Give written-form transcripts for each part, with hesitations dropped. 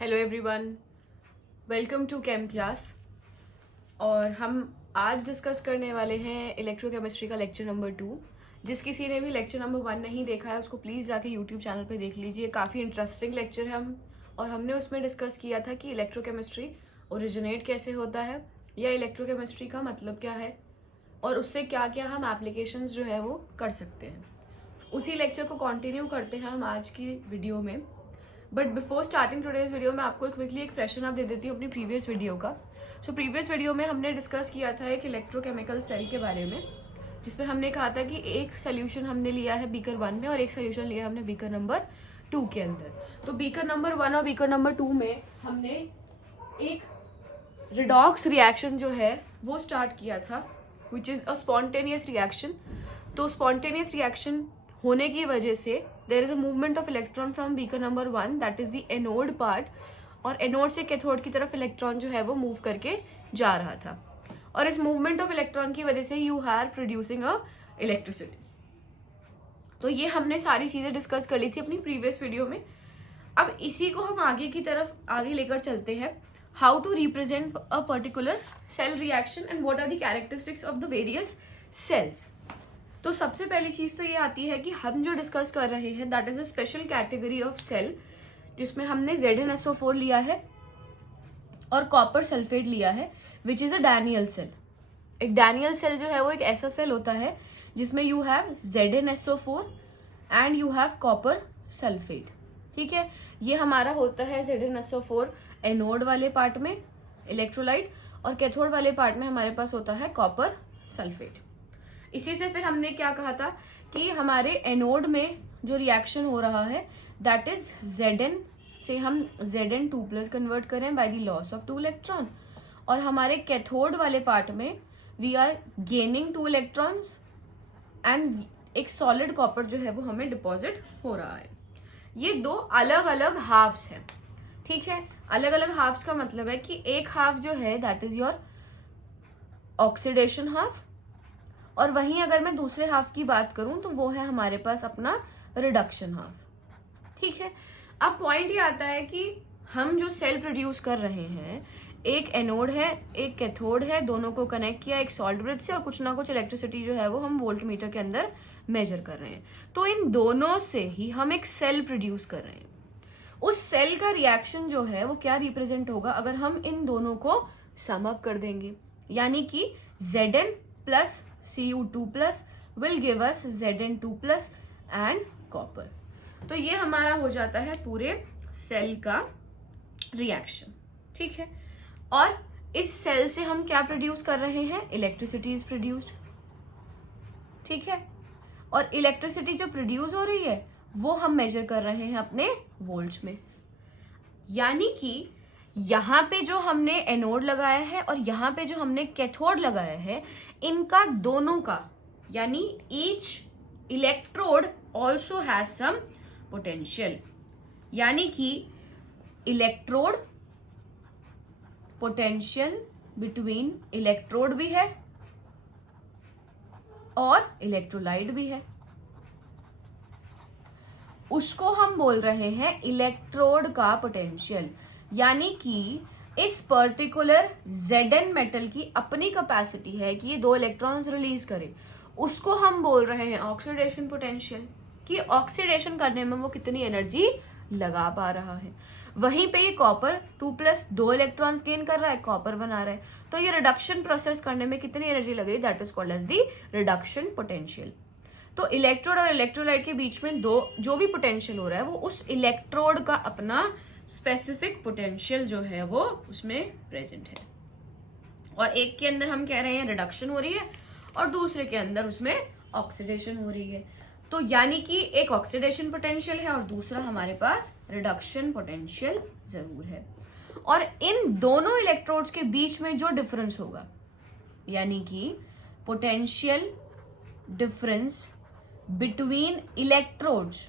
Hello everyone, welcome to chem class. और हम आज डिस्कस करने वाले हैं इलेक्ट्रोकेमिस्ट्री का लेक्चर नंबर 2। जिस किसी ने भी लेक्चर नंबर 1 नहीं देखा है उसको प्लीज़ जाके यूट्यूब चैनल पे देख लीजिए। काफ़ी इंटरेस्टिंग लेक्चर है। हमने उसमें डिस्कस किया था कि इलेक्ट्रोकेमिस्ट्री ओरिजिनेट कैसे होता है या इलेक्ट्रोकेमिस्ट्री का मतलब क्या है और उससे क्या क्या हम एप्लीकेशंस जो है वो कर सकते हैं। उसी लेक्चर को कंटिन्यू करते हैं हम आज की वीडियो में। But before starting today's video में आपको क्विकली एक फ्रेशन अप दे देती हूँ अपनी प्रीवियस वीडियो का। प्रीवियस वीडियो में हमने डिस्कस किया था एक इलेक्ट्रोकेमिकल सेल के बारे में, जिसमें हमने कहा था कि एक सोल्यूशन हमने लिया है बीकर 1 में और एक सोल्यूशन लिया हमने बीकर नंबर 2 के अंदर। तो बीकर नंबर 1 और बीकर नंबर 2 में हमने एक रिडॉक्स रिएक्शन जो है वो स्टार्ट किया था, which is a spontaneous reaction. तो स्पॉन्टेनियस रिएक्शन होने की वजह से there is a movement of electron from beaker number 1, that is the anode part, और एनोड से कैथोड की तरफ इलेक्ट्रॉन जो है वो मूव करके जा रहा था। और इस मूवमेंट ऑफ इलेक्ट्रॉन की वजह से you are producing a electricity. तो ये हमने सारी चीजें डिस्कस कर ली थी अपनी प्रीवियस वीडियो में। अब इसी को हम आगे की तरफ आगे लेकर चलते हैं। How to represent a particular cell reaction and what are the characteristics of the various cells. तो सबसे पहली चीज तो ये आती है कि हम जो डिस्कस कर रहे हैं that is a special category of cell, जिसमें हमने ZnSO4 लिया है और कॉपर सल्फेट लिया है, which is a Daniell cell. एक डैनियल सेल जो है वो एक ऐसा सेल होता है जिसमें you have ZnSO4 and you have copper sulphate. ठीक है, ये हमारा होता है ZnSO4 एनोड वाले पार्ट में इलेक्ट्रोलाइट, और कैथोड वाले पार्ट में हमारे पास होता है कॉपर सल्फेट। इसी से फिर हमने क्या कहा था कि हमारे एनोड में जो रिएक्शन हो रहा है दैट इज Zn से हम Zn2+ कन्वर्ट करें by the loss of 2 electron, और हमारे कैथोड वाले पार्ट में we are gaining 2 electrons and एक सॉलिड कॉपर जो है वो हमें डिपॉजिट हो रहा है। ये दो अलग अलग हाफ्स हैं। ठीक है, अलग अलग हाफ्स का मतलब है कि एक हाफ जो है that is your oxidation half, और वहीं अगर मैं दूसरे हाफ की बात करूं तो वो है हमारे पास अपना रिडक्शन हाफ। ठीक है, अब पॉइंट ये आता है कि हम जो सेल प्रोड्यूस कर रहे हैं, एक एनोड है एक कैथोड है, दोनों को कनेक्ट किया एक सॉल्ट ब्रिज से, और कुछ ना कुछ इलेक्ट्रिसिटी जो है वो हम वोल्ट मीटर के अंदर मेजर कर रहे हैं। तो इन दोनों से ही हम एक सेल प्रोड्यूस कर रहे हैं। उस सेल का रिएक्शन जो है वो क्या रिप्रेजेंट होगा अगर हम इन दोनों को सम अप कर देंगे, यानी कि Zn plus Cu2+ will give us Zn2+ and copper। तो ये हमारा हो जाता है पूरे सेल का रिएक्शन। ठीक है, और इस सेल से हम क्या प्रोड्यूस कर रहे हैं, इलेक्ट्रिसिटी इज प्रोड्यूस्ड। ठीक है, और इलेक्ट्रिसिटी जो प्रोड्यूस हो रही है वो हम मेजर कर रहे हैं अपने वोल्ट्स में। यानी कि यहाँ पे जो हमने एनोड लगाया है और यहाँ पे जो हमने कैथोड लगाया है, इनका दोनों का यानी each electrode also has some potential, यानी कि इलेक्ट्रोड पोटेंशियल बिटवीन इलेक्ट्रोड भी है और इलेक्ट्रोलाइट भी है, उसको हम बोल रहे हैं इलेक्ट्रोड का पोटेंशियल। यानी कि इस पर्टिकुलर Zn मेटल की अपनी कैपेसिटी है कि ये 2 इलेक्ट्रॉन्स रिलीज करे, उसको हम बोल रहे हैं ऑक्सीडेशन पोटेंशियल, कि ऑक्सीडेशन करने में वो कितनी एनर्जी लगा पा रहा है। वहीं पे ये कॉपर 2+ 2 इलेक्ट्रॉन्स गेन कर रहा है, कॉपर बना रहा है, तो ये रिडक्शन प्रोसेस करने में कितनी एनर्जी लग रही है, that is called as the reduction potential. तो इलेक्ट्रोड और इलेक्ट्रोलाइट के बीच में जो भी पोटेंशियल हो रहा है वो उस इलेक्ट्रोड का अपना स्पेसिफिक पोटेंशियल जो है वो उसमें प्रेजेंट है, और एक के अंदर हम कह रहे हैं रिडक्शन हो रही है और दूसरे के अंदर उसमें ऑक्सीडेशन हो रही है। तो यानी कि एक ऑक्सीडेशन पोटेंशियल है और दूसरा हमारे पास रिडक्शन पोटेंशियल जरूर है। और इन दोनों इलेक्ट्रोड्स के बीच में जो डिफरेंस होगा, यानी कि पोटेंशियल डिफरेंस बिटवीन इलेक्ट्रोड्स,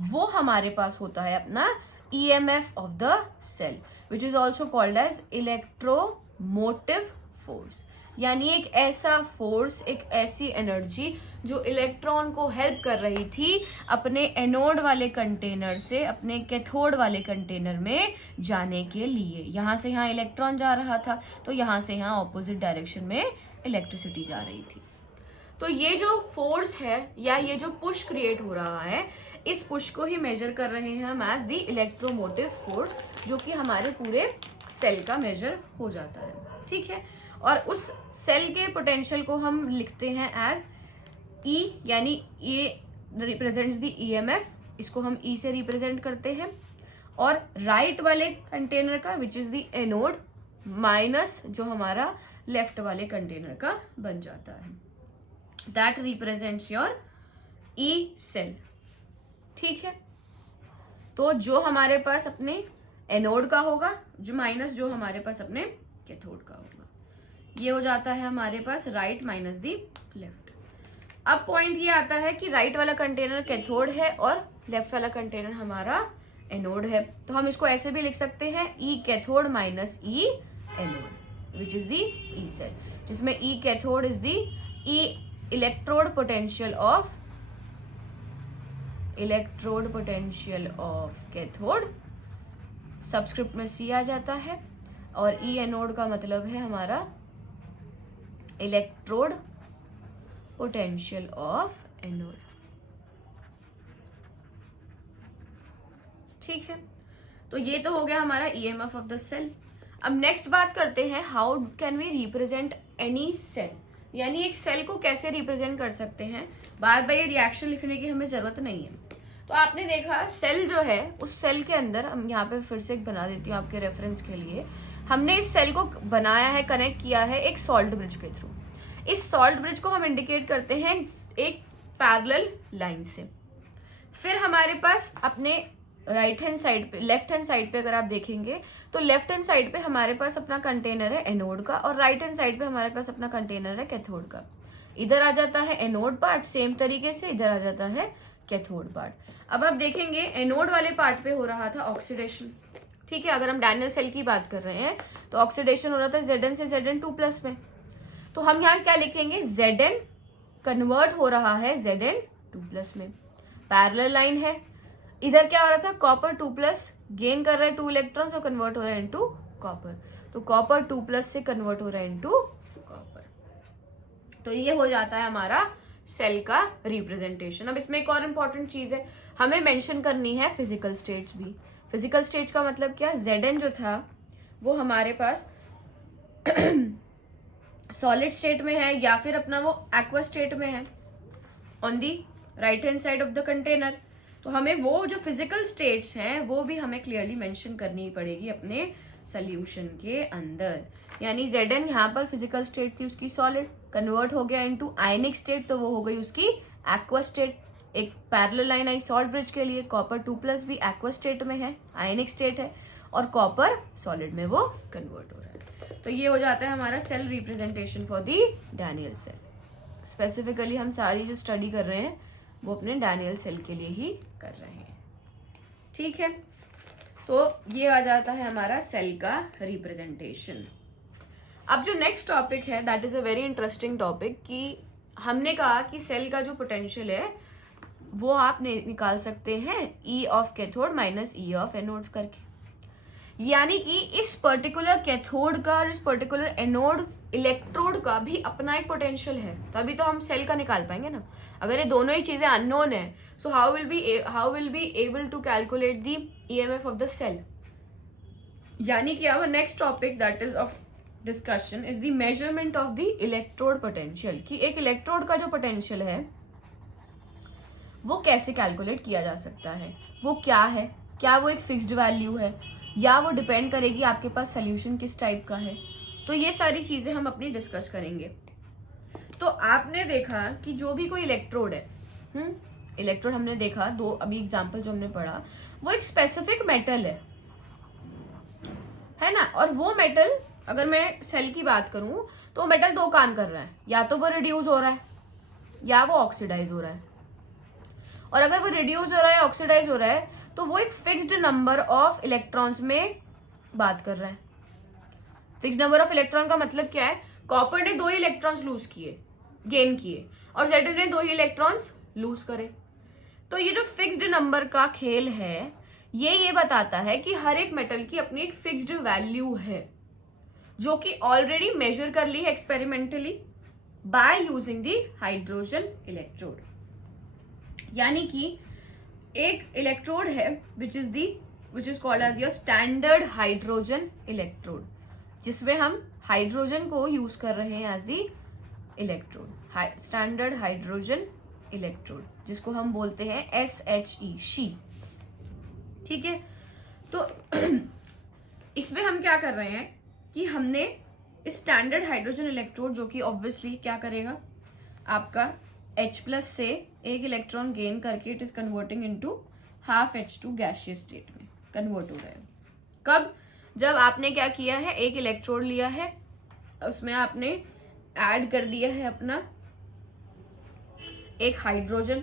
वो हमारे पास होता है अपना EMF of the cell, which is also called as electromotive force. यानी एक ऐसा फोर्स, एक ऐसी एनर्जी जो इलेक्ट्रॉन को हेल्प कर रही थी अपने एनोड वाले कंटेनर से अपने कैथोड वाले कंटेनर में जाने के लिए। यहाँ से यहाँ इलेक्ट्रॉन जा रहा था, तो यहाँ से यहाँ ऑपोजिट डायरेक्शन में इलेक्ट्रिसिटी जा रही थी। तो ये जो फोर्स है या ये जो पुश क्रिएट हो रहा है, इस पुश को ही मेजर कर रहे हैं हम एज द इलेक्ट्रोमोटिव फोर्स, जो कि हमारे पूरे सेल का मेजर हो जाता है। ठीक है, और उस सेल के पोटेंशियल को हम लिखते हैं एज E, यानी ये रिप्रेजेंट्स द EMF, इसको हम E से रिप्रेजेंट करते हैं। और राइट वाले कंटेनर का which is the anode minus जो हमारा लेफ्ट वाले कंटेनर का बन जाता है, that represents your E cell. ठीक है, तो जो हमारे पास अपने एनोड का होगा, जो माइनस जो हमारे पास अपने कैथोड का होगा, ये हो जाता है हमारे पास राइट माइनस दी लेफ्ट। अब पॉइंट ये आता है कि राइट वाला कंटेनर कैथोड है और लेफ्ट वाला कंटेनर हमारा एनोड है, तो हम इसको ऐसे भी लिख सकते हैं E cathode minus E anode which is the E cell, जिसमें E cathode is the E electrode potential of cathode, subscript में C आ जाता है, और E एनोड का मतलब है हमारा इलेक्ट्रोड पोटेंशियल ऑफ एनोड। ठीक है, तो ये तो हो गया हमारा EMF ऑफ द सेल। अब नेक्स्ट बात करते हैं how can we represent any cell, यानी एक सेल को कैसे रिप्रेजेंट कर सकते हैं। बार बार ये रिएक्शन लिखने की हमें जरूरत नहीं है। तो आपने देखा सेल जो है, उस सेल के अंदर हम यहाँ पे फिर से एक बना देती हूँ आपके रेफरेंस के लिए। हमने इस सेल को बनाया है, कनेक्ट किया है एक सॉल्ट ब्रिज के थ्रू। इस सॉल्ट ब्रिज को हम इंडिकेट करते हैं एक पैरेलल लाइन से। फिर हमारे पास अपने राइट हैंड साइड पे, लेफ्ट हैंड साइड पे अगर आप देखेंगे तो लेफ्ट हैंड साइड पे हमारे पास अपना कंटेनर है एनोड का, और राइट हैंड साइड पे हमारे पास अपना कंटेनर है कैथोड का। इधर आ जाता है एनोड पार्ट, सेम तरीके से इधर आ जाता है कैथोड पार्ट। अब आप देखेंगे एनोड वाले पार्ट पे हो रहा था ऑक्सीडेशन। ठीक है, अगर हम डैनियल सेल की बात कर रहे हैं तो ऑक्सीडेशन हो रहा था Zn से Zn2+ में, तो हम यहाँ क्या लिखेंगे, Zn कन्वर्ट हो रहा है Zn2+ में। पैरेलल लाइन है, इधर क्या हो रहा था, कॉपर 2+ गेन कर रहा है 2 इलेक्ट्रॉन्स और कन्वर्ट हो रहा है इनटू कॉपर, तो कॉपर 2+ से कन्वर्ट हो रहा है इनटू कॉपर। तो ये हो जाता है हमारा सेल का रिप्रेजेंटेशन। अब इसमें एक और इम्पॉर्टेंट चीज है, हमें मेंशन करनी है फिजिकल स्टेट्स भी। फिजिकल स्टेट्स का मतलब क्या, Zn जो था वो हमारे पास सॉलिड स्टेट में है या फिर अपना वो एक्वा स्टेट में है on the right hand side of the container. तो हमें वो जो फिजिकल स्टेट्स हैं वो भी हमें क्लियरली मेंशन करनी पड़ेगी अपने सोल्यूशन के अंदर। यानी Zn यहाँ पर फिजिकल स्टेट थी उसकी सॉलिड, कन्वर्ट हो गया इनटू आयनिक स्टेट, तो वो हो गई उसकी एक्वा स्टेट। एक पैरेलल लाइन आई सॉल्ट ब्रिज के लिए, कॉपर 2+ भी एक्वा स्टेट में है, आयनिक स्टेट है, और कॉपर सॉलिड में वो कन्वर्ट हो रहा है। तो ये हो जाता है हमारा cell representation for the Daniell cell. Specifically हम सारी जो स्टडी कर रहे हैं वो अपने डैनियल सेल के लिए ही कर रहे हैं। ठीक है, तो ये आ जाता है हमारा सेल का रिप्रेजेंटेशन। अब जो नेक्स्ट टॉपिक है that is a very interesting topic, कि हमने कहा कि सेल का जो पोटेंशियल है वो आप निकाल सकते हैं E of cathode minus E of anodes करके। यानी कि इस पर्टिकुलर कैथोड का और इस पर्टिकुलर एनोड इलेक्ट्रोड का भी अपना एक पोटेंशियल है, तभी तो हम सेल का निकाल पाएंगे ना। अगर ये दोनों ही चीजें अननोन है, so how will be able to calculate the EMF of the cell. यानी कि our next topic that is of discussion is the measurement of the electrode potential, कि एक इलेक्ट्रोड का जो पोटेंशियल है वो कैसे कैलकुलेट किया जा सकता है, वो क्या है, क्या वो एक फिक्स्ड वैल्यू है या वो डिपेंड करेगी आपके पास सोल्यूशन किस टाइप का है। तो ये सारी चीजें हम अपनी डिस्कस करेंगे। तो आपने देखा कि जो भी कोई इलेक्ट्रोड है, इलेक्ट्रोड हमने देखा दो अभी एग्जांपल जो हमने पढ़ा, वो एक स्पेसिफिक मेटल है ना। और वो मेटल, अगर मैं सेल की बात करूं तो मेटल दो काम कर रहा है, या तो वो रिड्यूस हो रहा है या वो ऑक्सीडाइज हो रहा है। और अगर वो रिड्यूस हो रहा है, ऑक्सीडाइज हो रहा है, तो वो एक फिक्स्ड नंबर ऑफ इलेक्ट्रॉन्स में बात कर रहा है। फिक्स्ड नंबर ऑफ इलेक्ट्रॉन का मतलब क्या है, कॉपर ने 2 इलेक्ट्रॉन्स लूज किए, गेन किए, और Zn ने 2 इलेक्ट्रॉन्स लूज करे। तो ये जो फिक्स्ड नंबर का खेल है ये बताता है कि हर एक मेटल की अपनी एक फिक्स्ड वैल्यू है, जो कि ऑलरेडी मेजर कर ली है experimentally by using the hydrogen electrode. यानी कि एक इलेक्ट्रोड है which is called as your standard hydrogen electrode, जिसमें हम हाइड्रोजन को यूज कर रहे हैं as the electrode, standard hydrogen electrode, जिसको हम बोलते हैं SHE, शी। ठीक है, तो इसमें हम क्या कर रहे हैं कि हमने स्टैंडर्ड हाइड्रोजन इलेक्ट्रोड, जो कि ऑब्वियसली क्या करेगा, आपका H+ से एक इलेक्ट्रॉन गेन करके it is converting into half H2 gaseous state में कन्वर्ट हो गया। कब? जब आपने क्या किया है, एक इलेक्ट्रोड लिया है, उसमें आपने ऐड कर दिया है अपना एक हाइड्रोजन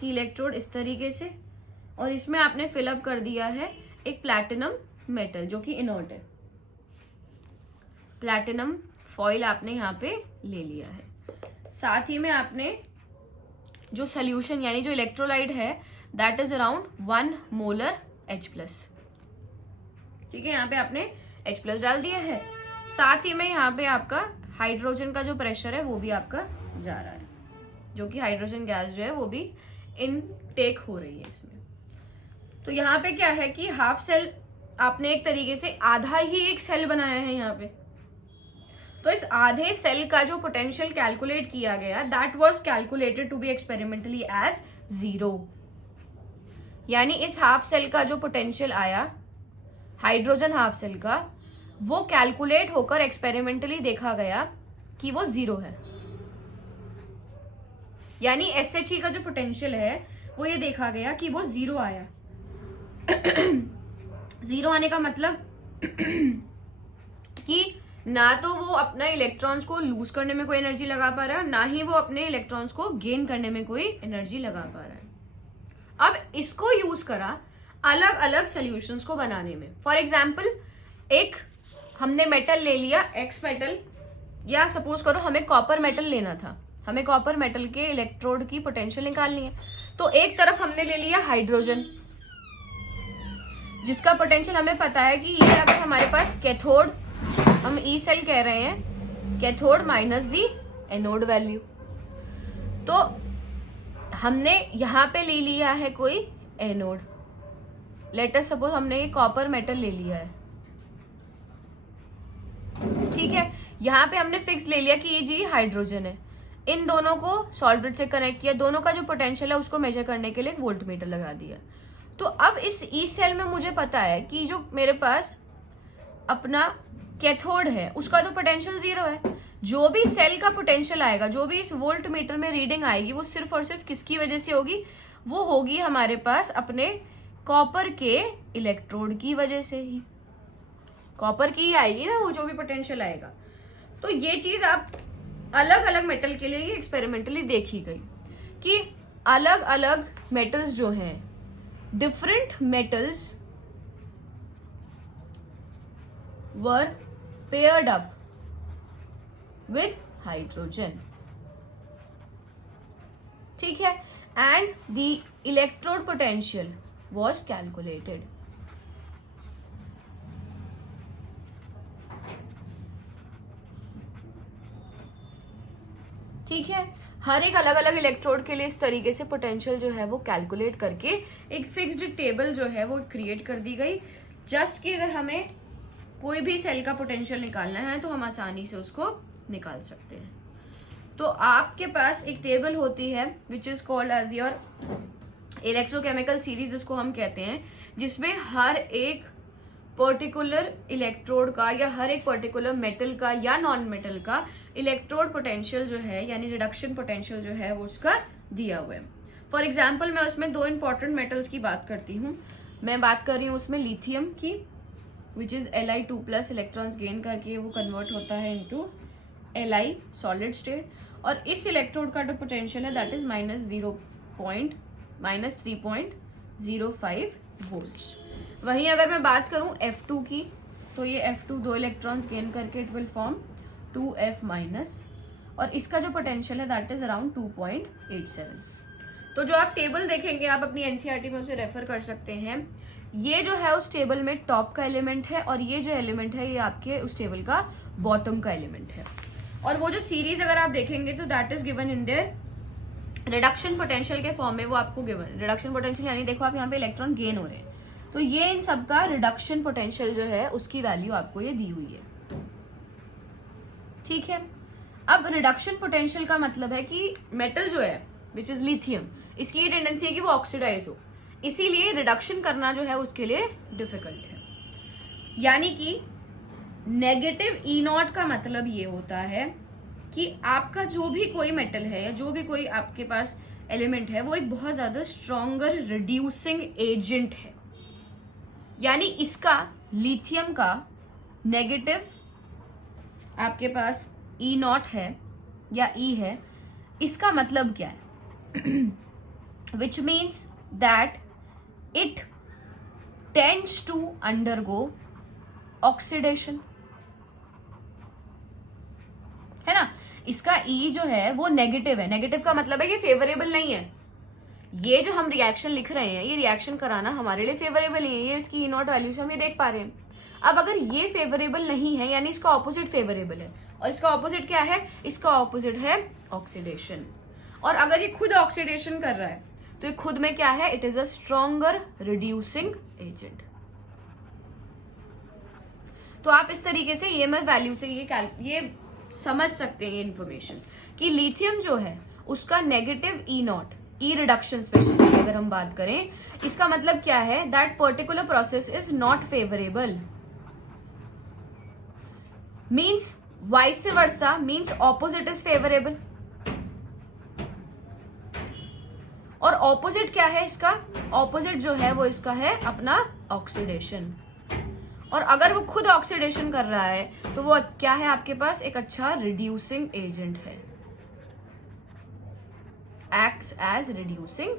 की इलेक्ट्रोड इस तरीके से, और इसमें आपने फिलअप कर दिया है एक प्लैटिनम मेटल जो कि इनर्ट है। प्लैटिनम फॉइल आपने यहाँ पे ले लिया है। साथ ही में आपने जो सोल्यूशन यानी जो इलेक्ट्रोलाइट है that is around 1 molar H+। ठीक है, यहाँ पे आपने H+ डाल दिया है। साथ ही में यहाँ पे आपका हाइड्रोजन का जो प्रेशर है वो भी आपका जा रहा है, जो कि हाइड्रोजन गैस जो है वो भी इनटेक हो रही है इसमें। तो यहाँ पे क्या है कि हाफ सेल आपने एक तरीके से आधा ही एक सेल बनाया है यहाँ पे। तो इस आधे सेल का जो पोटेंशियल कैलकुलेट किया गया that was calculated to be experimentally as 0। यानी इस हाफ सेल का जो पोटेंशियल आया हाइड्रोजन हाफ सेल का, वो कैलकुलेट होकर एक्सपेरिमेंटली देखा गया कि वो 0 है। यानी SHE का जो पोटेंशियल है वो ये देखा गया कि वो 0 आया। 0 आने का मतलब कि ना तो वो अपना इलेक्ट्रॉन्स को लूज करने में कोई एनर्जी लगा पा रहा है, ना ही वो अपने इलेक्ट्रॉन्स को गेन करने में कोई एनर्जी लगा पा रहा है। अब इसको यूज करा अलग अलग सॉल्यूशंस को बनाने में। फॉर एग्जाम्पल, एक हमने मेटल ले लिया X मेटल, या सपोज करो हमें कॉपर मेटल लेना था, हमें कॉपर मेटल के इलेक्ट्रोड की पोटेंशियल निकालनी है। तो एक तरफ हमने ले लिया हाइड्रोजन, जिसका पोटेंशियल हमें पता है कि ये अगर हमारे पास कैथोड, हम ई सेल कह रहे हैं, कैथोड माइनस दी एनोड वैल्यू। तो हमने यहाँ पे ले लिया है कोई एनोड, लेट अस सपोज हमने ये कॉपर मेटल ले लिया है। ठीक है, यहाँ पे हमने फिक्स ले लिया कि ये जी हाइड्रोजन है। इन दोनों को सॉल्ट ब्रिज से कनेक्ट किया, दोनों का जो पोटेंशियल है उसको मेजर करने के लिए एक वोल्टमीटर लगा दिया। तो अब इस ई सेल में मुझे पता है कि जो मेरे पास अपना कैथोड है उसका तो पोटेंशियल 0 है। जो भी सेल का पोटेंशियल आएगा, जो भी इस वोल्ट मीटर में रीडिंग आएगी, वो सिर्फ और सिर्फ किसकी वजह से होगी? वो होगी हमारे पास अपने कॉपर के इलेक्ट्रोड की वजह से ही। कॉपर की ही आएगी ना वो जो भी पोटेंशियल आएगा। तो ये चीज आप अलग अलग मेटल के लिए एक्सपेरिमेंटली देखी गई कि अलग अलग मेटल्स जो हैं, different metals were paired up with hydrogen. ठीक है, and the electrode potential was calculated. ठीक है, हर एक अलग अलग इलेक्ट्रोड के लिए इस तरीके से पोटेंशियल जो है वो कैलकुलेट करके एक फिक्स्ड टेबल जो है वो क्रिएट कर दी गई, जस्ट कि अगर हमें कोई भी सेल का पोटेंशियल निकालना है तो हम आसानी से उसको निकाल सकते हैं। तो आपके पास एक टेबल होती है which is called as your electrochemical series, जिसको हम कहते हैं, जिसमें हर एक पर्टिकुलर इलेक्ट्रोड का या हर एक पर्टिकुलर मेटल का या नॉन मेटल का इलेक्ट्रोड पोटेंशियल जो है यानी रिडक्शन पोटेंशियल जो है वो उसका दिया हुआ है। फॉर एग्जाम्पल, मैं उसमें 2 इंपॉर्टेंट मेटल्स की बात करती हूँ। मैं बात कर रही हूँ उसमें लिथियम की, which is Li2+ electrons gain करके वो कन्वर्ट होता है इनटू Li सॉलिड स्टेट, और इस इलेक्ट्रोड का जो पोटेंशियल है दैट इज -3.05 वोल्ट्स। वहीं अगर मैं बात करूं F2 की, तो ये F2 2 इलेक्ट्रॉन्स गेन करके it will form 2F minus, और इसका जो पोटेंशियल है दैट इज अराउंड 2.87। तो जो आप टेबल देखेंगे आप अपनी एनसीईआरटी में उसे रेफर कर सकते हैं। ये जो है उस टेबल में टॉप का एलिमेंट है, और ये जो एलिमेंट है ये आपके उस टेबल का बॉटम का एलिमेंट है। और वो जो सीरीज अगर आप देखेंगे तो that is given in their reduction potential के फॉर्म में, वो आपको गिवन रिडक्शन पोटेंशियल, यानी देखो आप यहाँ पे इलेक्ट्रॉन गेन हो रहे हैं, तो ये इन सबका रिडक्शन पोटेंशियल जो है उसकी वैल्यू आपको ये दी हुई है। ठीक है, अब रिडक्शन पोटेंशियल का मतलब है कि मेटल जो है विच इज लिथियम, इसकी ये टेंडेंसी है कि वो ऑक्सीडाइज हो, इसीलिए रिडक्शन करना जो है उसके लिए डिफिकल्ट है। यानी कि नेगेटिव ई नॉट का मतलब ये होता है कि आपका जो भी कोई मेटल है या जो भी कोई आपके पास एलिमेंट है वो एक बहुत ज्यादा स्ट्रॉन्गर रिड्यूसिंग एजेंट है। यानी इसका लिथियम का नेगेटिव आपके पास ई नॉट है या ई है, इसका मतलब क्या है? Which means that it tends to undergo oxidation, है ना। इसका ई जो है वो नेगेटिव है, नेगेटिव का मतलब है कि फेवरेबल नहीं है। ये जो हम रिएक्शन लिख रहे हैं ये रिएक्शन कराना हमारे लिए फेवरेबल नहीं है, ये इसकी ई नॉट वैल्यू से हम ये देख पा रहे हैं। अब अगर ये फेवरेबल नहीं है यानी इसका ऑपोजिट फेवरेबल है, और इसका ऑपोजिट क्या है? इसका ऑपोजिट है ऑक्सीडेशन। और अगर ये खुद ऑक्सीडेशन कर रहा है तो ये खुद में क्या है? It is a stronger reducing agent. तो आप इस तरीके से ईएमएफ वैल्यू से ये समझ सकते हैं ये इंफॉर्मेशन कि लिथियम जो है उसका negative E not, E reduction specially अगर हम बात करें, इसका मतलब क्या है? That particular process is not favourable, means vice versa, means opposite is favourable. और ऑपोजिट क्या है इसका? ऑपोजिट जो है वो इसका है अपना ऑक्सीडेशन। और अगर वो खुद ऑक्सीडेशन कर रहा है तो वो क्या है आपके पास? एक अच्छा रिड्यूसिंग एजेंट है, एक्ट्स एज रिड्यूसिंग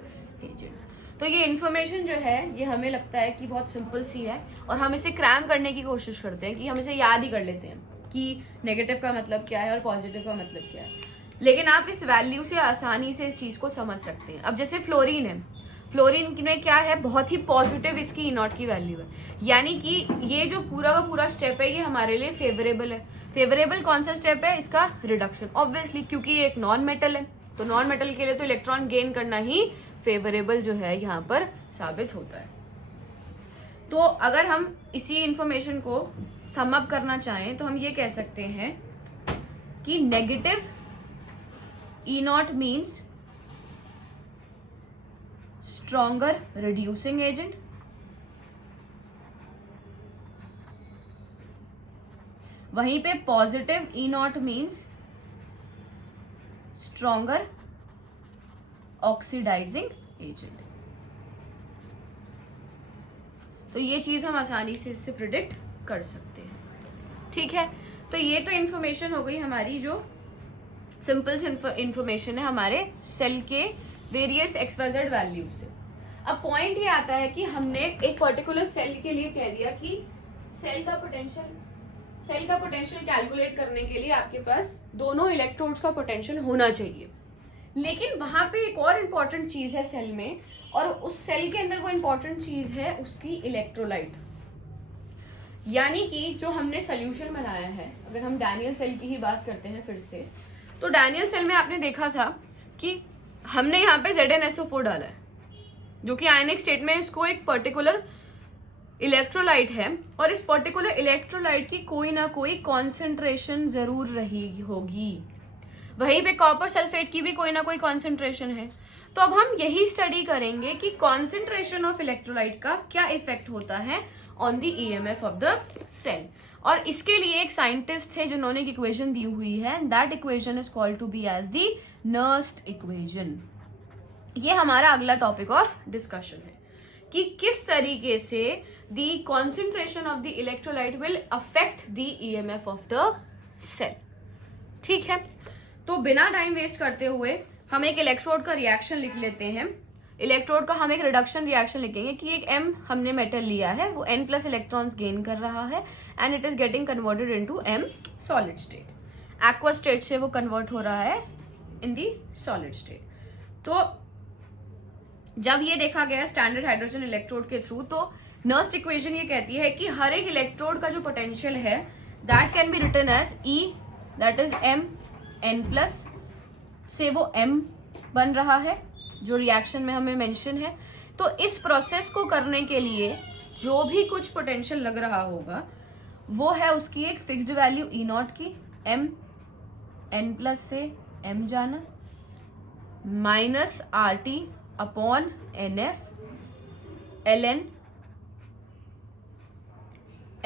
एजेंट। तो ये इंफॉर्मेशन जो है ये हमें लगता है कि बहुत सिंपल सी है, और हम इसे क्रैम करने की कोशिश करते हैं कि हम इसे याद ही कर लेते हैं कि नेगेटिव का मतलब क्या है और पॉजिटिव का मतलब क्या है। लेकिन आप इस वैल्यू से आसानी से इस चीज को समझ सकते हैं। अब जैसे फ्लोरीन है, फ्लोरीन में क्या है? बहुत ही पॉजिटिव इसकी ई नॉट की वैल्यू है, यानी कि ये जो पूरा का पूरा स्टेप है ये हमारे लिए फेवरेबल है। फेवरेबल कौन सा स्टेप है? इसका रिडक्शन, ऑब्वियसली क्योंकि ये एक नॉन मेटल है, तो नॉन मेटल के लिए तो इलेक्ट्रॉन गेन करना ही फेवरेबल जो है यहाँ पर साबित होता है। तो अगर हम इसी इंफॉर्मेशन को सम अप करना चाहें तो हम ये कह सकते हैं कि negative E naught means stronger reducing agent, वहीं पे positive E naught means stronger oxidising agent. तो ये चीज हम आसानी से इससे प्रिडिक्ट कर सकते हैं। ठीक है, तो ये तो इंफॉर्मेशन हो गई हमारी जो सिंपल इंफॉर्मेशन है हमारे सेल के वेरियस XYZ वैल्यूज से। अब पॉइंट ये आता है कि हमने एक पर्टिकुलर सेल के लिए कह दिया कि सेल का पोटेंशियल कैलकुलेट करने के लिए आपके पास दोनों इलेक्ट्रोड्स का पोटेंशियल होना चाहिए। लेकिन वहां पे एक और इम्पॉर्टेंट चीज है सेल में, और उस सेल के अंदर वो इम्पॉर्टेंट चीज है उसकी इलेक्ट्रोलाइट। यानी कि जो हमने सोल्यूशन बनाया है, अगर हम डैनियल सेल की ही बात करते हैं फिर से, तो डैनियल सेल में आपने देखा था कि हमने यहाँ पे ZnSO4 डाला है जो कि आयनिक स्टेट में इसको एक पर्टिकुलर इलेक्ट्रोलाइट है, और इस पर्टिकुलर इलेक्ट्रोलाइट की कोई ना कोई कॉन्सेंट्रेशन जरूर रही होगी। वहीं पे कॉपर सल्फेट की भी कोई ना कोई कॉन्सेंट्रेशन है। तो अब हम यही स्टडी करेंगे कि कॉन्सेंट्रेशन ऑफ इलेक्ट्रोलाइट का क्या इफेक्ट होता है on the EMF of the cell. और इसके लिए एक साइंटिस्ट थे जिन्होंने एक इक्वेशन दी हुई है, that equation is called to be as the Nernst equation. ये हमारा अगला टॉपिक ऑफ डिस्कशन है कि किस तरीके से the concentration of the electrolyte will affect the EMF of the cell. ठीक है, तो बिना टाइम वेस्ट करते हुए हम एक इलेक्ट्रोड का रिएक्शन लिख लेते हैं। इलेक्ट्रोड का हम एक रिडक्शन रिएक्शन लिखेंगे कि एक M हमने मेटल लिया है, वो N+ इलेक्ट्रॉन्स गेन कर रहा है and it is getting converted into M solid state. Aqua state से वो कन्वर्ट हो रहा है इन दी सॉलिड स्टेट। तो जब ये देखा गया स्टैंडर्ड हाइड्रोजन इलेक्ट्रोड के थ्रू, तो नर्स्ट इक्वेशन ये कहती है कि हर एक इलेक्ट्रोड का जो पोटेंशियल है that can be written as E, that is m n plus से वो m बन रहा है जो रिएक्शन में हमें मेंशन है। तो इस प्रोसेस को करने के लिए जो भी कुछ पोटेंशियल लग रहा होगा वो है उसकी एक फिक्स्ड वैल्यू E नॉट की, m n प्लस से m जाना minus RT upon NF ln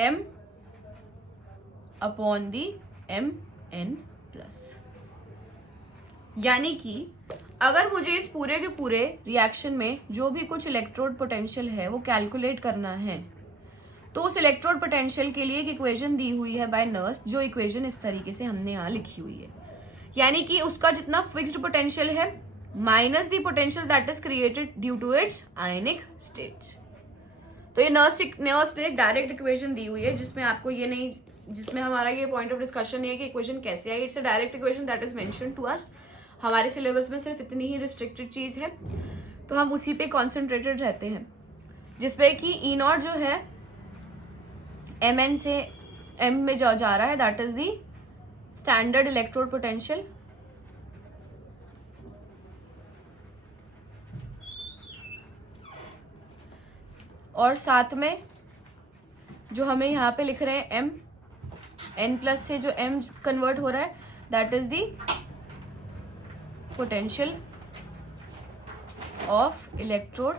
m upon the m n plus. यानी कि अगर मुझे इस पूरे के पूरे रिएक्शन में जो भी कुछ इलेक्ट्रोड पोटेंशियल है वो कैलकुलेट करना है, तो उस इलेक्ट्रोड पोटेंशियल के लिए एक इक्वेशन दी हुई है बाय नर्स्ट, जो इक्वेशन इस तरीके से हमने यहाँ लिखी हुई है। यानी कि उसका जितना फिक्स्ड पोटेंशियल है minus the potential that is created due to its ionic states. तो ये नर्स्ट ने एक डायरेक्ट इक्वेशन दी हुई है जिसमें आपको ये नहीं, जिसमें हमारा ये पॉइंट ऑफ डिस्कशन है कि इक्वेशन कैसे आई। It's a direct equation that is mention to us. हमारे सिलेबस में सिर्फ इतनी ही रिस्ट्रिक्टेड चीज है, तो हम उसी पे कॉन्सेंट्रेटेड रहते हैं, जिसपे कि E नॉट जो है Mn से M में जा रहा है, that is the standard electrode potential. और साथ में जो हमें यहाँ पे लिख रहे हैं M n प्लस से जो M कन्वर्ट हो रहा है that is the potential of electrode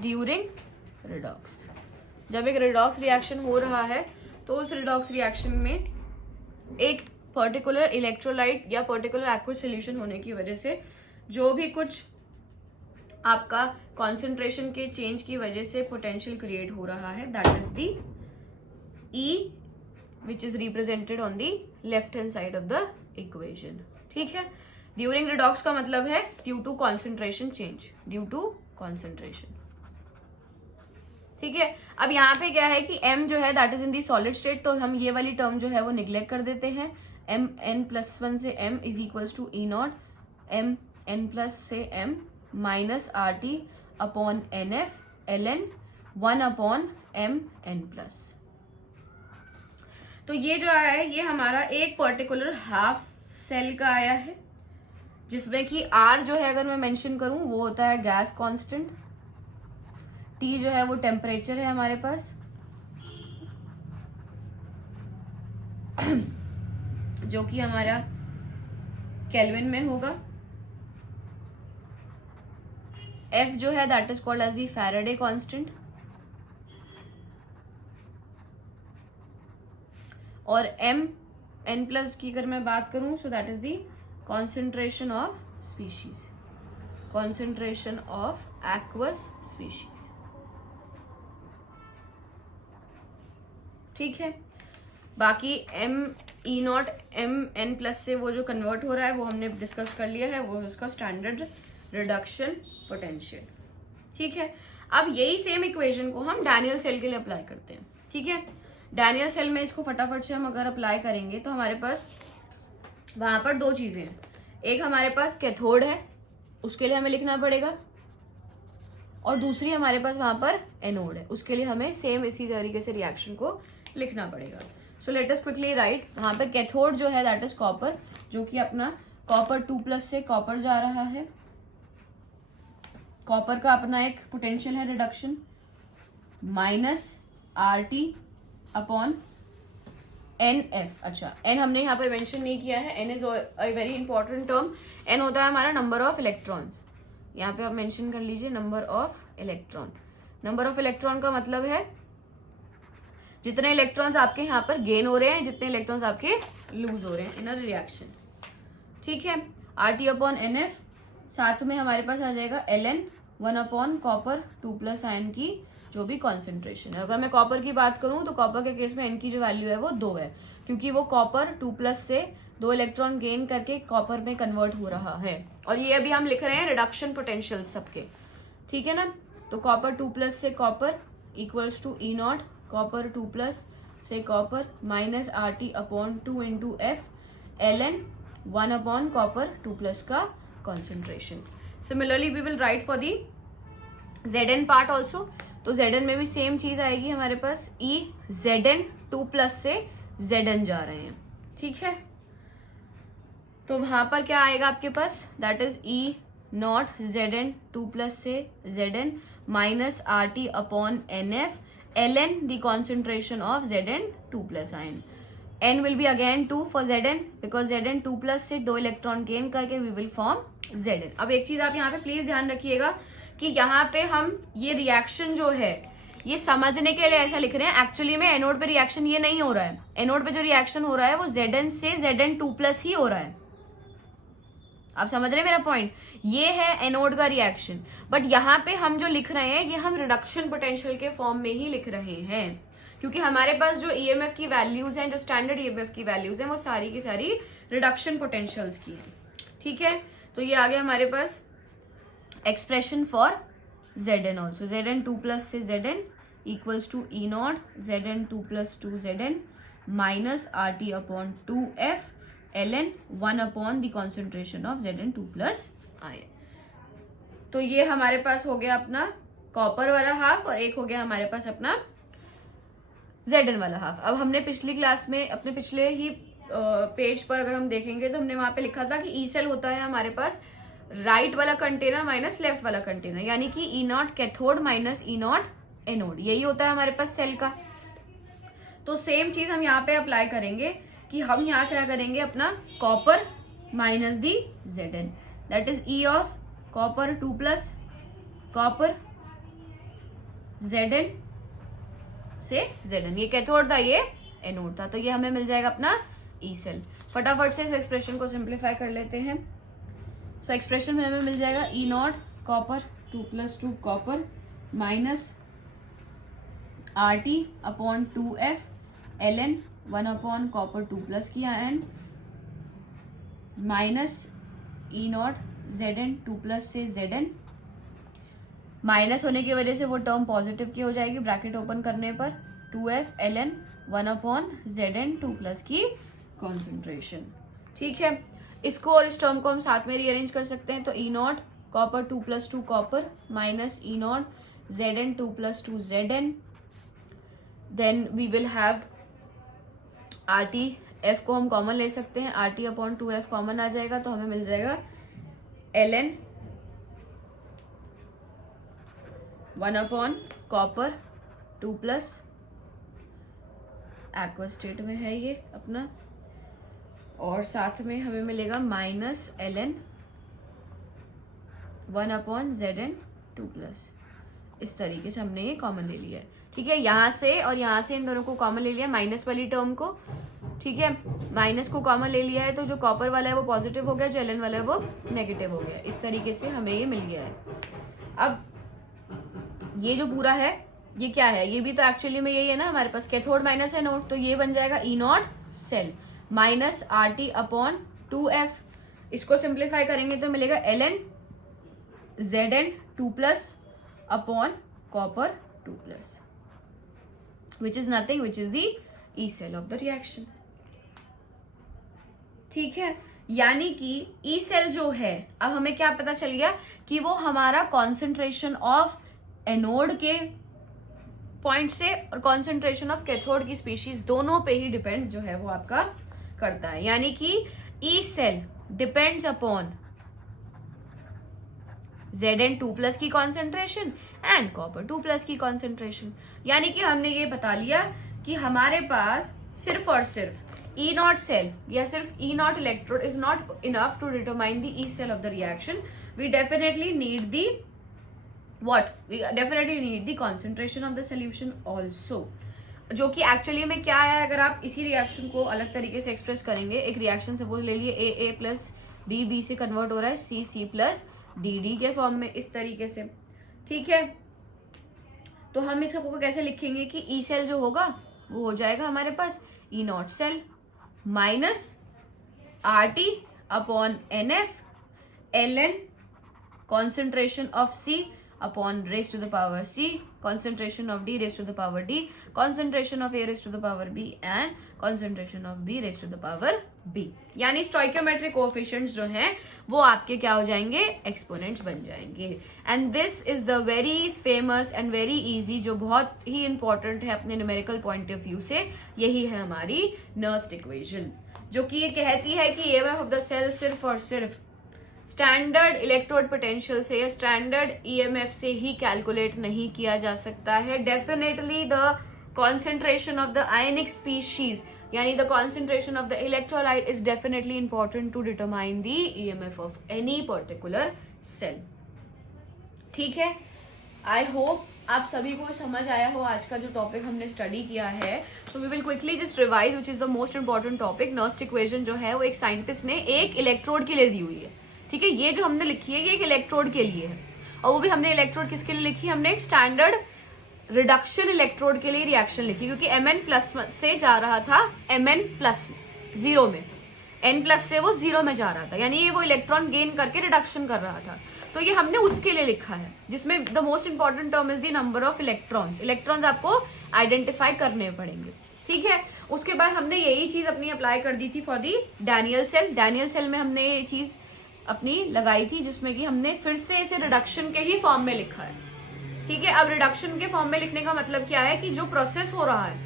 during redox. जब एक रिडॉक्स रिएक्शन हो रहा है तो उस रिडॉक्स रिएक्शन में एक पर्टिकुलर इलेक्ट्रोलाइट या पर्टिकुलर एक्वस सॉल्यूशन होने की वजह से जो भी कुछ आपका कॉन्सेंट्रेशन के चेंज की वजह से पोटेंशियल क्रिएट हो रहा है that is the E which is represented on the left hand side of the equation. ठीक है, ड्यूरिंग रिडॉक्स का मतलब है due to concentration change, due to concentration. ठीक है, अब यहाँ पे क्या है कि M जो है that is in the solid state, तो हम ये वाली टर्म जो है वो निग्लेक्ट कर देते हैं। m n प्लस 1 से m is equals to E naught m n plus से m minus RT upon NF ln 1 upon m n plus. तो ये जो आया है ये हमारा एक पर्टिकुलर हाफ सेल का आया है, जिसमें कि R जो है अगर मैं मेंशन करूं वो होता है गैस कांस्टेंट, T जो है वो टेम्परेचर है हमारे पास, जो कि हमारा केल्विन में होगा, F जो है that is called as the Faraday constant, और M n प्लस की अगर मैं बात करूं so that is the concentration of species, concentration of aqueous species. ठीक है, बाकी M E naught M n plus से वो जो कन्वर्ट हो रहा है वो हमने डिस्कस कर लिया है, वो उसका स्टैंडर्ड रिडक्शन पोटेंशियल। ठीक है, अब यही सेम इक्वेशन को हम डैनियल सेल के लिए अप्लाई करते हैं। ठीक है, डैनियल सेल में इसको फटाफट से हम अगर अप्लाई करेंगे तो हमारे पास वहां पर दो चीजें हैं। एक हमारे पास कैथोड है, उसके लिए हमें लिखना पड़ेगा, और दूसरी हमारे पास वहां पर एनोड है, उसके लिए हमें सेम इसी तरीके से रिएक्शन को लिखना पड़ेगा। So let us quickly right. वहां पर कैथोड जो है दैट इज कॉपर, जो कि अपना कॉपर 2+ से कॉपर जा रहा है, कॉपर का अपना एक पोटेंशियल है reduction minus RT upon NF। अच्छा, N हमने यहाँ पे मेंशन नहीं किया है, N is a very important term. N होता है हमारा नंबर ऑफ इलेक्ट्रॉन्स, यहाँ पे आप मेंशन कर लीजिए number of electron. Number of electron का मतलब है जितने इलेक्ट्रॉन्स आपके यहाँ पर गेन हो रहे हैं, जितने इलेक्ट्रॉन्स आपके लूज हो रहे हैं इन अ रिएक्शन। ठीक है, RT अपॉन NF, साथ में हमारे पास आ जाएगा ln 1 अपॉन कॉपर 2+ आयन की जो भी कॉन्सेंट्रेशन है। अगर मैं कॉपर की बात करूं तो कॉपर के केस में N की जो वैल्यू है वो 2 है, क्योंकि वो कॉपर 2+ से 2 इलेक्ट्रॉन गेन करके कॉपर में कन्वर्ट हो रहा है, और ये अभी हम लिख रहे हैं रिडक्शन पोटेंशियल सबके। ठीक है ना, तो कॉपर 2+ से copper equals to E naught copper 2+ से copper minus RT upon 2 into F ln 1 upon copper 2+ का concentration. Similarly we will write for the Zn part also. तो Zn में भी सेम चीज आएगी हमारे पास. E Zn 2+ से Zn जा रहे हैं. ठीक है, तो वहां पर क्या आएगा आपके पास, that is E naught Zn 2+ से Zn minus RT upon NF ln the concentration of Zn 2+ ion. N will be again 2 for Zn because Zn 2+ से 2 इलेक्ट्रॉन गेन करके we will form Zn. अब एक चीज आप यहाँ पे प्लीज ध्यान रखिएगा कि यहाँ पे हम ये रिएक्शन जो है ये समझने के लिए ऐसा लिख रहे हैं. एक्चुअली में एनोड पे रिएक्शन ये नहीं हो रहा है. एनोड पे जो रिएक्शन हो रहा है वो Zn से Zn 2+ ही हो रहा है. आप समझ रहे हैं मेरा पॉइंट. ये है एनोड का रिएक्शन, बट यहाँ पे हम जो लिख रहे हैं ये हम रिडक्शन पोटेंशियल के फॉर्म में ही लिख रहे हैं, क्योंकि हमारे पास जो ईएमएफ की वैल्यूज हैं, जो स्टैंडर्ड ईएमएफ की वैल्यूज हैं, वो सारी की सारी रिडक्शन पोटेंशियल्स की हैं. ठीक है, तो ये आ गया हमारे पास expression for Zn also. Zn 2+ से Zn equals to E naught Zn 2+ 2 Zn minus RT upon 2F ln 1 upon the concentration of Zn 2+ ion. तो ये हमारे पास हो गया अपना कॉपर वाला हाफ और एक हो गया हमारे पास अपना Zn वाला हाफ. अब हमने पिछली क्लास में अपने पिछले ही पेज पर अगर हम देखेंगे तो हमने वहां पे लिखा था कि ई सेल होता है हमारे पास राइट वाला कंटेनर माइनस लेफ्ट वाला कंटेनर, यानी कि E naught cathode minus E not anode. यही होता है हमारे पास सेल का. तो सेम चीज हम यहाँ पे अप्लाई करेंगे कि हम यहाँ क्या करेंगे, अपना copper minus the Zn, that is E of copper 2+ copper Zn से Zn. ये कैथोड था, ये एनोड था, तो ये हमें मिल जाएगा अपना ई सेल. फटाफट से इस एक्सप्रेशन को सिंप्लीफाई कर लेते हैं. सो एक्सप्रेशन में हमें मिल जाएगा E naught copper 2+ 2 copper minus RT upon 2F ln 1 upon copper 2+ की ion minus E naught Zn 2+ से Zn. माइनस होने की वजह से वो टर्म पॉजिटिव की हो जाएगी ब्रैकेट ओपन करने पर. 2F ln 1 अपॉन Zn 2+ की कॉन्सेंट्रेशन. ठीक है, इसको और इस टर्म को हम साथ में रीअरेंज कर सकते हैं. तो E naught copper 2+ 2 copper minus E naught Zn 2+ 2 Zn. Then we will have RT. F को हम कॉमन ले सकते हैं, RT अपॉन 2F कॉमन आ जाएगा तो हमें मिल जाएगा ln 1 upon copper 2+ aqua state में है ये अपना, और साथ में हमें मिलेगा माइनस ln 1 अपॉन Zn 2+. इस तरीके से हमने ये कॉमन ले लिया है. ठीक है, यहाँ से और यहाँ से इन दोनों को कॉमन ले लिया, माइनस वाली टर्म को. ठीक है, माइनस को कॉमन ले लिया है तो जो कॉपर वाला है वो पॉजिटिव हो गया, जो ln वाला है वो नेगेटिव हो गया. इस तरीके से हमें ये मिल गया है. अब ये जो पूरा है ये क्या है, ये भी तो एक्चुअली में यही है ना हमारे पास, कैथोड माइनस एनोड. तो ये बन जाएगा E naught cell minus RT upon 2F. इसको सिंप्लीफाई करेंगे तो मिलेगा ln Zn 2+ upon copper 2+, which is nothing, which is the E cell of the reaction. ठीक है, यानी कि E सेल जो है, अब हमें क्या पता चल गया कि वो हमारा कॉन्सेंट्रेशन ऑफ एनोड के पॉइंट से और कॉन्सेंट्रेशन ऑफ कैथोड की स्पीशीज दोनों पे ही डिपेंड जो है वो आपका करता है. यानी कि E cell depends upon Zn 2+ की कॉन्सेंट्रेशन एंड कॉपर 2+ की कॉन्सेंट्रेशन. यानी कि हमने ये बता लिया कि हमारे पास सिर्फ और सिर्फ E नॉट सेल या सिर्फ E naught electrode is not enough to determine the E cell of the reaction. We definitely need the what? We definitely need the concentration of the solution also, जो कि actually में क्या है. अगर आप इसी रिएक्शन को अलग तरीके से एक्सप्रेस करेंगे, एक रिएक्शन सपोज ले लिए A प्लस B से कन्वर्ट हो रहा है C प्लस D के फॉर्म में, इस तरीके से. ठीक है, तो हम इसको कैसे लिखेंगे कि E सेल जो होगा वो हो जाएगा हमारे पास E naught cell minus RT upon NF ln concentration of C upon raised to the power c, concentration of d raised to the power d, concentration of a raised to the power b and concentration of b raised to the power b. यानी stoichiometric coefficients जो हैं वो आपके क्या हो जाएंगे, exponents बन जाएंगे. And this is the very famous and very easy, जो बहुत ही इंपॉर्टेंट है अपने न्यूमेरिकल पॉइंट ऑफ व्यू से. यही है हमारी नर्स्ट इक्वेशन, जो कि ये कहती है कि ईएमएफ ऑफ द सेल सिर्फ और सिर्फ स्टैंडर्ड इलेक्ट्रोड पोटेंशियल से या स्टैंडर्ड ईएमएफ से ही कैलकुलेट नहीं किया जा सकता है. Definitely the concentration of the ionic species यानी the concentration of the electrolyte is definitely important to determine the EMF of any particular cell. ठीक है, आई होप आप सभी को समझ आया हो आज का जो टॉपिक हमने स्टडी किया है. So we will quickly just revise which is the most important topic. Nernst equation जो है वो एक साइंटिस्ट ने एक इलेक्ट्रोड के लिए दी हुई है. ठीक है, ये जो हमने लिखी है ये एक इलेक्ट्रोड के लिए है, और वो भी हमने इलेक्ट्रोड किसके लिए लिखी, हमने एक स्टैंडर्ड रिडक्शन इलेक्ट्रोड के लिए रिएक्शन लिखी, क्योंकि Mn+ से जा रहा था Mn+ 0 में, N+ से वो 0 में जा रहा था, यानी ये वो इलेक्ट्रॉन गेन करके रिडक्शन कर रहा था. तो ये हमने उसके लिए लिखा है, जिसमें the most important term is the number of electrons. Electrons आपको आइडेंटिफाई करने पड़ेंगे. ठीक है, उसके बाद हमने यही चीज अपनी अप्लाई कर दी थी for the Daniell cell. Daniell cell में हमने ये चीज अपनी लगाई थी, जिसमें कि हमने फिर से इसे रिडक्शन के ही फॉर्म में लिखा है. ठीक है, अब रिडक्शन के फॉर्म में लिखने का मतलब क्या है कि जो प्रोसेस हो रहा है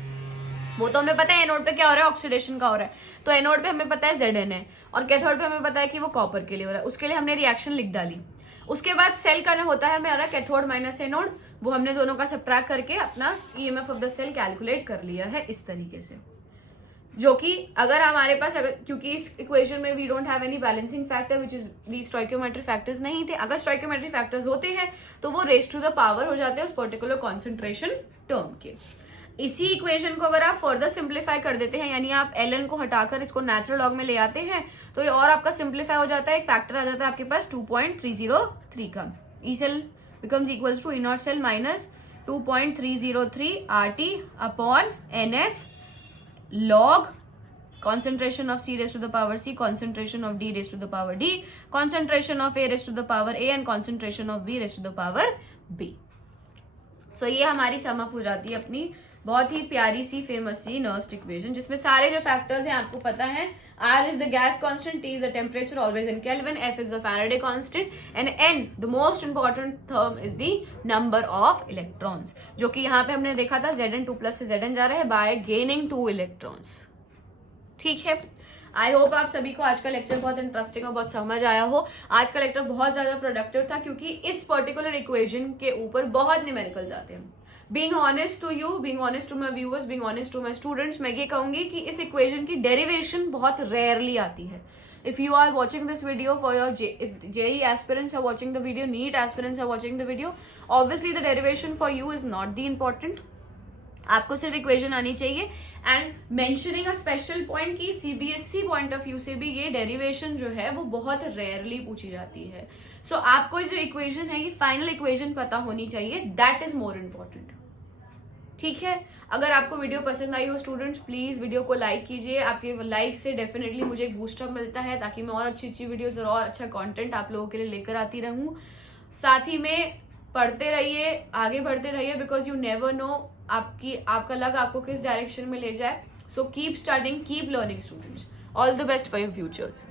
वो तो हमें पता है एनोड पे क्या हो रहा है, ऑक्सीडेशन का हो रहा है. तो एनोड पे हमें पता है Zn है, और कैथोड पे हमें पता है कि वो कॉपर के लिए हो रहा है. उसके लिए हमने रिएक्शन लिख डाली. उसके बाद सेल का होता है हमारा कैथोड माइनस एनोड, वो हमने दोनों का सब्ट्रैक्ट करके अपना EMF of the cell calculate कर लिया है इस तरीके से. जो कि अगर हमारे पास क्योंकि इस इक्वेशन में we don't have any balancing factor which is the stoichiometric factors नहीं थे. अगर स्टोइकियोमेट्रिक फैक्टर्स होते हैं तो वो रेज टू द पावर हो जाते हैं उस पर्टिकुलर कॉन्सेंट्रेशन टर्म के. इसी इक्वेशन को अगर आप फर्दर सिंप्लीफाई कर देते हैं, यानी आप ln को हटाकर इसको नेचुरल लॉग में ले आते हैं, तो ये और आपका सिंप्लीफाई हो जाता है. एक फैक्टर आ जाता है आपके पास 2.303 का. E cell becomes equals to E naught cell minus 2.303 RT upon NF log concentration of C raised to the power C, concentration of D raised to the power D, concentration of A raised to the power A and concentration of B raised to the power B. So ये हमारी sum up हो जाती है अपनी बहुत ही प्यारी सी famous सी Nernst equation, जिसमें सारे जो फैक्टर्स हैं आपको पता है. R is the gas constant, T is the temperature always in Kelvin, F is the Faraday constant and N the most important term is the number of electrons, जो कि यहाँ पे हमने देखा था Zn2+ से Zn जा रहा है by gaining 2 electrons. ठीक है, आई होप आप सभी को आज का लेक्चर बहुत इंटरेस्टिंग और बहुत समझ आया हो. आज का लेक्चर बहुत ज्यादा प्रोडक्टिव था, क्योंकि इस पर्टिकुलर इक्वेशन के ऊपर बहुत न्यूमेरिकल्स आते हैं. Being honest to you, being honest to my viewers, being honest to my students, मैं ये कहूंगी कि इस इक्वेशन की डेरिवेशन बहुत रेयरली आती है. If you are watching this video for your if JEE aspirants are watching the video, NEET aspirants are watching the video, obviously the derivation for you is not the important. आपको सिर्फ equation आनी चाहिए. And mentioning a special point की CBSE point of view से भी ये derivation जो है वो बहुत रेयरली पूछी जाती है. सो आपको जो इक्वेशन है ये फाइनल इक्वेशन पता होनी चाहिए, दैट इज मोर इम्पोर्टेंट. ठीक है, अगर आपको वीडियो पसंद आई हो स्टूडेंट्स, प्लीज वीडियो को लाइक कीजिए. आपके लाइक से डेफिनेटली मुझे एक बूस्टअप मिलता है, ताकि मैं और अच्छी वीडियोस और अच्छा कंटेंट आप लोगों के लिए लेकर आती रहूं. साथ ही में पढ़ते रहिए, आगे बढ़ते रहिए, बिकॉज यू नेवर नो आपका लक आपको किस डायरेक्शन में ले जाए. So keep studying, keep learning students. All the best for your futures.